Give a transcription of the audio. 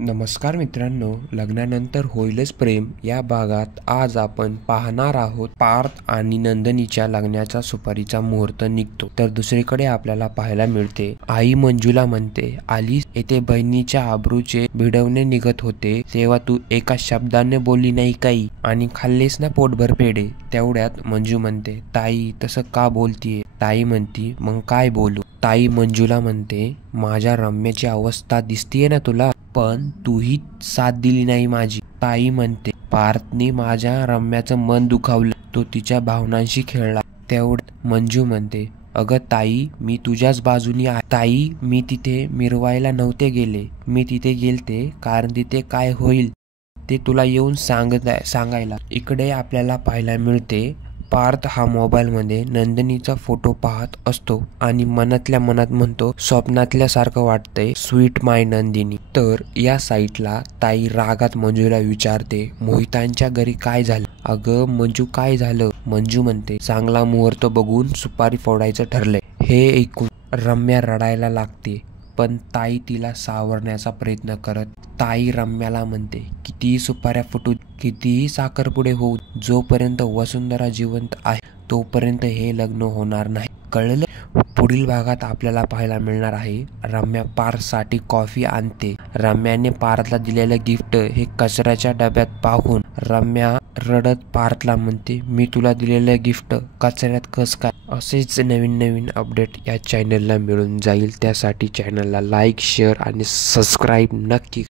नमस्कार मित्रांनो, लग्नानंतर होईलच प्रेम या भागात आज आपण पाहणार आहोत पार्थ आणि नंदिनीच्या लग्नाचा सुपारीचा मुहूर्त निघतो. तर दुसरीकडे आपल्याला पाहायला मिळते आई मंजूला म्हणते, आलीस येथे बहिणीच्या आबरूचे भिडवणे निघत होते तेव्हा तू एका शब्दाने बोलली नाही काही आणि खाल्लेस ना पोटभर पेढे. तेवढ्यात मंजू म्हणते, ताई तसं का बोलतीये? ताई म्हणती, मग काय बोलू? ताई मंजूला म्हणते, माझ्या रम्याची अवस्था दिसतीये ना तुला, पण तूही साथ दिली नाही माझी. ताई म्हणते, पार्थने माझ्या रम्याचं मन दुखावलं, तो तिच्या भावनांशी खेळला. तेवढ्यात मंजू म्हणते, अगं ताई मी तुझ्याच बाजूनी आहे. ताई मी तिथे मिरवायला नव्हते गेले, मी तिथे गेलते कारण तिथे काय होईल ते तुला येऊन सांगायला. इकडे आपल्याला पाहायला मिळते पार्थ हा मोबाईलमध्ये नंदिनीचा फोटो पाहत असतो आणि मनातल्या मनात म्हणतो, स्वप्नातल्यासारखं वाटतंय स्वीट माय नंदिनी. तर या साईटला ताई रागात मंजूला विचारते, मोहितांच्या घरी काय झालं? अगं मंजू काय झालं? मंजू म्हणते, चांगला मुहूर्त बघून सुपारी फोडायचं ठरलंय. हे ऐकून रम्या रडायला लागते, पण ताई तिला सावरण्याचा प्रयत्न करत ताई रम्याला म्हणते, कितीही सुपाऱ्या फुटू, कितीही साखरपुडे होऊ, जोपर्यंत वसुंधरा जिवंत आहे तोपर्यंत हे लग्न होणार नाही, कळलं? पुढील भागात आपल्याला पाहायला मिळणार आहे रम्या पार्थसाठी कॉफी आणते. रम्याने पार्थला दिलेलं गिफ्ट हे कचऱ्याच्या डब्यात पाहून रम्या रडत पार्थला म्हणते, मी तुला दिलेलं गिफ्ट कचऱ्यात कस काय? असेच नवीन अपडेट या चॅनलला मिळून जाईल. त्यासाठी चॅनलला लाईक, शेअर आणि सबस्क्राईब नक्की